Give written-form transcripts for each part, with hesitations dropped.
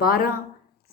12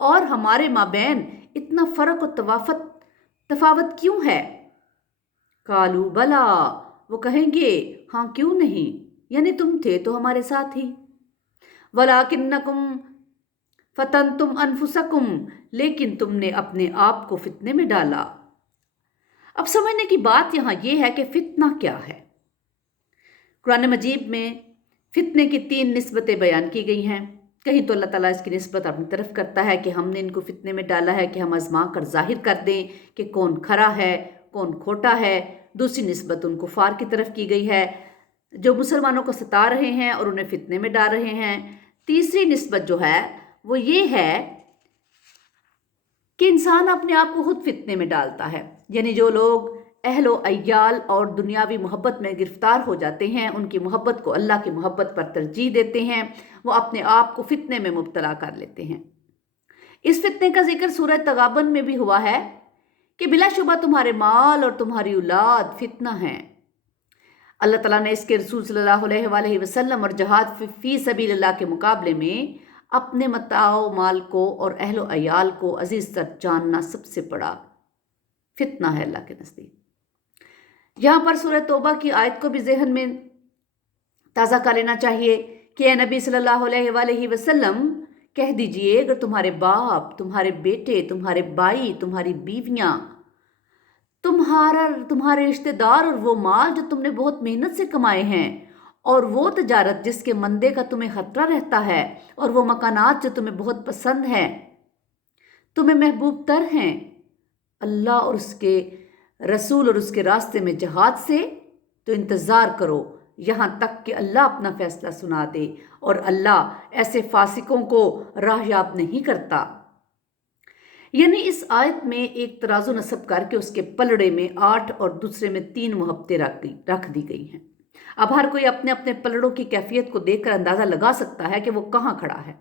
اور ہمارے مابین اتنا فرق و تفاوت کیوں ہے؟ قالوا بلا، وہ کہیں گے ہاں کیوں نہیں، یعنی تم تھے تو ہمارے ساتھ ہی۔ وَلَٰكِنَّكُمْ فَتَنْتُمْ أَنفُسَكُمْ، لیکن تم نے اپنے آپ کو فتنے میں ڈالا۔ اب سمجھنے کی بات یہاں یہ ہے کہ فتنہ کیا ہے۔ قرآن مجید میں فتنے کی 3 نسبتیں بیان کی گئی ہیں۔ کہیں تو اللہ تعالیٰ اس کی نسبت اپنی طرف کرتا ہے کہ ہم نے ان کو فتنے میں ڈالا ہے کہ ہم آزما کر ظاہر کر دیں کہ کون کھرا ہے کون کھوٹا ہے۔ دوسری نسبت ان کفار کی طرف کی گئی ہے جو مسلمانوں کو ستا رہے ہیں اور انہیں فتنے میں ڈال رہے ہیں۔ تیسری نسبت جو ہے وہ یہ ہے کہ انسان اپنے آپ کو خود فتنے میں ڈالتا ہے، یعنی جو لوگ اہل و عیال اور دنیاوی محبت میں گرفتار ہو جاتے ہیں، ان کی محبت کو اللہ کی محبت پر ترجیح دیتے ہیں، وہ اپنے آپ کو فتنے میں مبتلا کر لیتے ہیں۔ اس فتنے کا ذکر سورہ تغابن میں بھی ہوا ہے کہ بلا شبہ تمہارے مال اور تمہاری اولاد فتنہ ہیں۔ اللہ تعالیٰ نے اس کے رسول صلی اللہ علیہ وآلہ وسلم اور جہاد فی سبیل اللہ کے مقابلے میں اپنے متاع و مال کو اور اہل و عیال کو عزیز تر جاننا سب سے بڑا فتنہ ہے اللہ کے نزدیک۔ یہاں پر سورہ توبہ کی آیت کو بھی ذہن میں تازہ کر لینا چاہیے کہ اے نبی صلی اللہ علیہ وآلہ وسلم کہہ دیجئے اگر تمہارے باپ، تمہارے بیٹے، تمہارے بھائی، تمہاری بیویاں، تمہارے رشتہ دار اور وہ مال جو تم نے بہت محنت سے کمائے ہیں، اور وہ تجارت جس کے مندے کا تمہیں خطرہ رہتا ہے، اور وہ مکانات جو تمہیں بہت پسند ہیں، تمہیں محبوب تر ہیں اللہ اور اس کے رسول اور اس کے راستے میں جہاد سے، تو انتظار کرو یہاں تک کہ اللہ اپنا فیصلہ سنا دے، اور اللہ ایسے فاسقوں کو راہ یاب نہیں کرتا۔ یعنی اس آیت میں ایک ترازو نصب کر کے اس کے پلڑے میں 8 اور دوسرے میں 3 محبتیں رکھ دی گئی ہیں۔ اب ہر کوئی اپنے اپنے پلڑوں کی کیفیت کو دیکھ کر اندازہ لگا سکتا ہے کہ وہ کہاں کھڑا ہے۔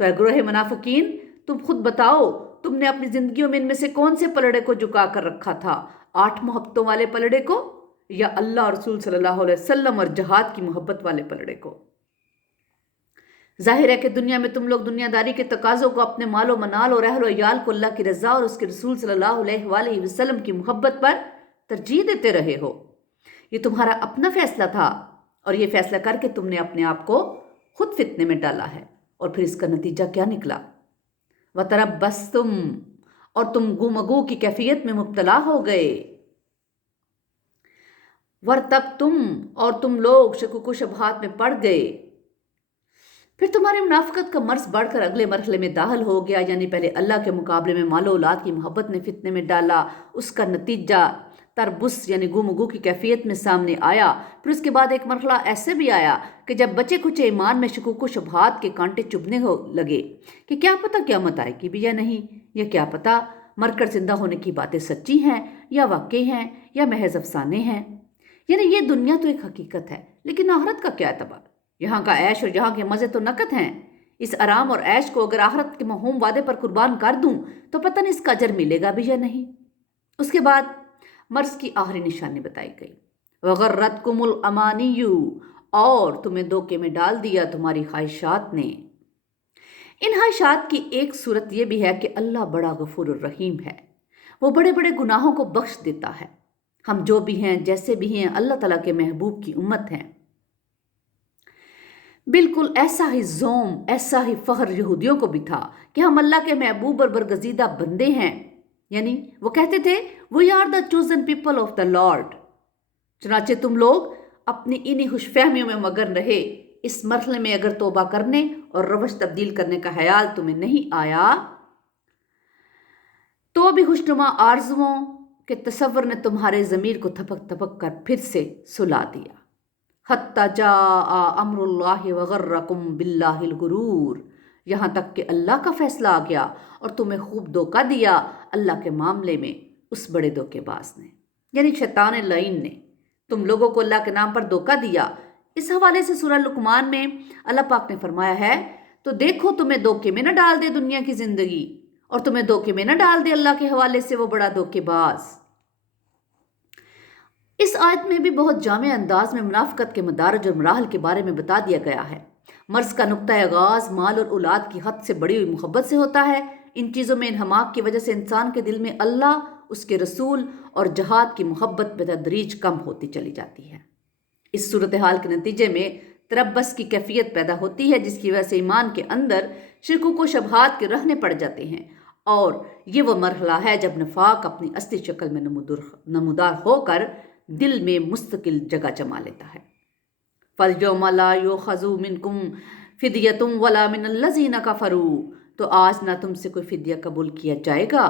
تو اے گروہ منافقین، تم خود بتاؤ تم نے اپنی زندگیوں میں ان میں سے کون سے پلڑے کو جھکا کر رکھا تھا، 8 محبتوں والے پلڑے کو یا اللہ اور رسول صلی اللہ علیہ وسلم اور جہاد کی محبت والے پلڑے کو؟ ظاہر ہے کہ دنیا میں تم لوگ دنیا داری کے تقاضوں کو اپنے مال و منال اور اہل و عیال کو اللہ کی رضا اور اس کے رسول صلی اللہ علیہ وآلہ وسلم کی محبت پر ترجیح دیتے رہے ہو۔ یہ تمہارا اپنا فیصلہ تھا، اور یہ فیصلہ کر کے تم نے اپنے آپ کو خود فتنے میں ڈالا ہے، اور پھر اس کا نتیجہ کیا نکلا؟ وَتَرَبَّصْتُمْ، اور تم گو کی کیفیت میں مبتلا ہو گئے، وَارْتَبْتُمْ، اور تم لوگ شکوک و شبہات میں پڑ گئے۔ پھر تمہاری منافقت کا مرض بڑھ کر اگلے مرحلے میں داخل ہو گیا، یعنی پہلے اللہ کے مقابلے میں مال و اولاد کی محبت نے فتنے میں ڈالا، اس کا نتیجہ تربص یعنی گو کی کیفیت میں سامنے آیا۔ پھر اس کے بعد ایک مرحلہ ایسے بھی آیا کہ جب بچے کچھ ایمان میں شکوک و شبہات کے کانٹے چبھنے ہو لگے کہ کیا پتہ قیامت آئے گی بھی یا نہیں، یا کیا پتہ مر کر زندہ ہونے کی باتیں سچی ہیں یا واقعی ہیں یا محض افسانے ہیں۔ یعنی یہ دنیا تو ایک حقیقت ہے، لیکن آخرت کا کیا اعتبار؟ یہاں کا عیش اور یہاں کے مزے تو نقد ہیں۔ اس آرام اور عیش کو اگر آخرت کے محوم وعدے پر قربان کر دوں تو پتہ نہیں اس کا اجر ملے گا بھی یا نہیں۔ اس کے بعد مرض کی آخری نشانی بتائی گئی، وَغَرَّتْكُمُ الْأَمَانِيُّ، اور تمہیں دھوکے میں ڈال دیا تمہاری خواہشات نے۔ ان خواہشات کی ایک صورت یہ بھی ہے کہ اللہ بڑا غفور الرحیم ہے، وہ بڑے بڑے گناہوں کو بخش دیتا ہے۔ ہم جو بھی ہیں جیسے بھی ہیں اللہ تعالیٰ کے محبوب کی امت ہیں۔ بالکل ایسا ہی زوم، ایسا ہی فخر یہودیوں کو بھی تھا کہ ہم اللہ کے محبوب اور برگزیدہ بندے ہیں، یعنی وہ کہتے تھے "We are the chosen people of the Lord"۔ چنانچہ تم لوگ اپنی انہی خوش فہمیوں میں مگن رہے۔ اس مرحلے میں اگر توبہ کرنے اور روش تبدیل کرنے کا خیال تمہیں نہیں آیا تو بھی خوشنما آرزوؤں کے تصور نے تمہارے ضمیر کو تھپک تھپک کر پھر سے سلا دیا۔ حتی جاء امر اللہ وغرکم باللہ الغرور، یہاں تک کہ اللہ کا فیصلہ آ گیا اور تمہیں خوب دھوکہ دیا اللہ کے معاملے میں اس بڑے دھوکے باز نے، یعنی شیطان لعین نے تم لوگوں کو اللہ کے نام پر دھوکہ دیا۔ اس حوالے سے سورہ لقمان میں اللہ پاک نے فرمایا ہے تو دیکھو تمہیں دھوکے میں نہ ڈال دے دنیا کی زندگی، اور تمہیں دھوکے میں نہ ڈال دے اللہ کے حوالے سے وہ بڑا دھوکے باز۔ اس آیت میں بھی بہت جامع انداز میں منافقت کے مدارج اور مراحل کے بارے میں بتا دیا گیا ہے۔ مرض کا نقطۂ آغاز مال اور اولاد کی حد سے بڑی ہوئی محبت سے ہوتا ہے۔ ان چیزوں میں انہماک کی وجہ سے انسان کے دل میں اللہ، اس کے رسول اور جہاد کی محبت بتدریج کم ہوتی چلی جاتی ہے۔ اس صورتحال کے نتیجے میں تربص کی کیفیت پیدا ہوتی ہے، جس کی وجہ سے ایمان کے اندر شکوک و شبہات کے رہنے پڑ جاتے ہیں، اور یہ وہ مرحلہ ہے جب نفاق اپنی اصلی شکل میں نمودار ہو کر دل میں مستقل جگہ جما لیتا ہے۔ فَالْيَوْمَ لَا يُؤْخَذُ مِنْكُمْ فِدْيَةٌ وَلَا مِنَ الَّذِينَ كَفَرُوا، تو آج نہ تم سے کوئی فدیہ قبول کیا جائے گا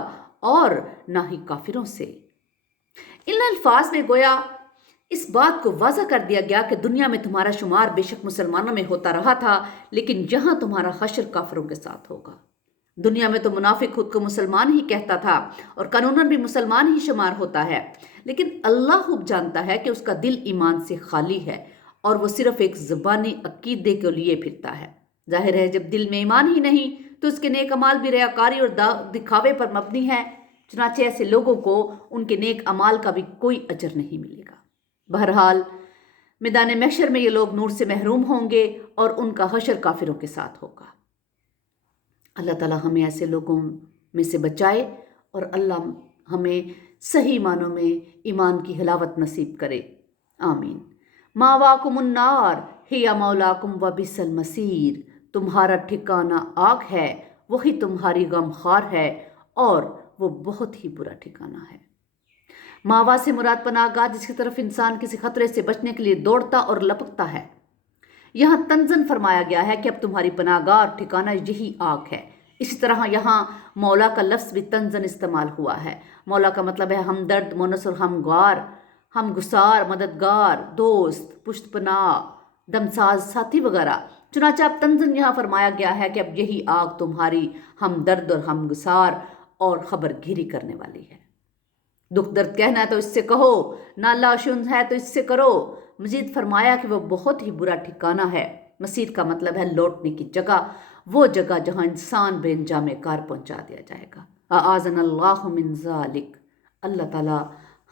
اور نہ ہی کافروں سے۔ ان الفاظ میں گویا اس بات کو واضح کر دیا گیا کہ دنیا میں تمہارا شمار بے شک مسلمانوں میں ہوتا رہا تھا، لیکن یہاں تمہارا حشر کافروں کے ساتھ ہوگا۔ دنیا میں تو منافق خود کو مسلمان ہی کہتا تھا اور قانوناً بھی مسلمان ہی شمار ہوتا ہے، لیکن اللہ خوب جانتا ہے کہ اس کا دل ایمان سے خالی ہے اور وہ صرف ایک زبانی عقیدے کے لیے پھرتا ہے۔ ظاہر ہے جب دل میں ایمان ہی نہیں تو اس کے نیک اعمال بھی ریاکاری اور دکھاوے پر مبنی ہے، چنانچہ ایسے لوگوں کو ان کے نیک اعمال کا بھی کوئی اجر نہیں ملے گا۔ بہرحال میدان محشر میں یہ لوگ نور سے محروم ہوں گے اور ان کا حشر کافروں کے ساتھ ہوگا۔ اللہ تعالیٰ ہمیں ایسے لوگوں میں سے بچائے اور اللہ ہمیں صحیح معنوں میں ایمان کی حلاوت نصیب کرے، آمین۔ ماواکم النار ہی مولاکم وبئس المصیر، تمہارا ٹھکانہ آگ ہے، وہی تمہاری غمخوار ہے اور وہ بہت ہی برا ٹھکانہ ہے۔ ماوا سے مراد پناہ گاہ جس کی طرف انسان کسی خطرے سے بچنے کے لیے دوڑتا اور لپکتا ہے۔ یہاں تنزن فرمایا گیا ہے کہ اب تمہاری پناہ گاہ اور ٹھکانہ یہی آگ ہے۔ اسی طرح یہاں مولا کا لفظ بھی تنزن استعمال ہوا ہے۔ مولا کا مطلب ہے ہمدرد، مونس اور ہمگوار، ہم گسار، مددگار، دوست، پشت پناہ، دمساز، ساتھی وغیرہ۔ چنانچہ اب تنزن یہاں فرمایا گیا ہے کہ اب یہی آگ تمہاری ہمدرد اور ہمگسار اور خبر گیری کرنے والی ہے۔ دکھ درد کہنا ہے تو اس سے کہو، نالہ شنز ہے تو اس سے کرو۔ مزید فرمایا کہ وہ بہت ہی برا ٹھکانہ ہے۔ مسیر کا مطلب ہے لوٹنے کی جگہ، وہ جگہ جہاں انسان بے انجام کار پہنچا دیا جائے گا۔ اعاذنا اللہ من ذالک، اللہ تعالیٰ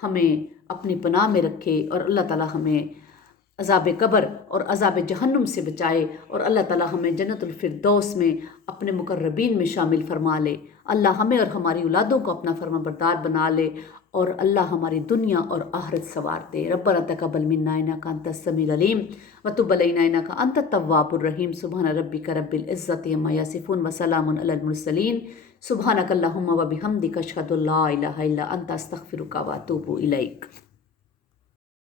ہمیں اپنی پناہ میں رکھے اور اللہ تعالیٰ ہمیں عذاب قبر اور عذاب جہنم سے بچائے اور اللہ تعالیٰ ہمیں جنت الفردوس میں اپنے مقربین میں شامل فرما لے۔ اللہ ہمیں اور ہماری اولادوں کو اپنا فرما بردار بنا لے اور اللہ ہماری دنیا اور آخرت سنوار دے۔ ربنا تقبل منا انک انت السمیع العلیم وتب علینا انک انت التواب الرحیم۔ سبحان ربک رب العزۃ عما یصفون وسلام علی المرسلین۔ سبحانک اللہم وبحمدک اشہد ان لا الہ الا انت استغفرک واتوب الیک۔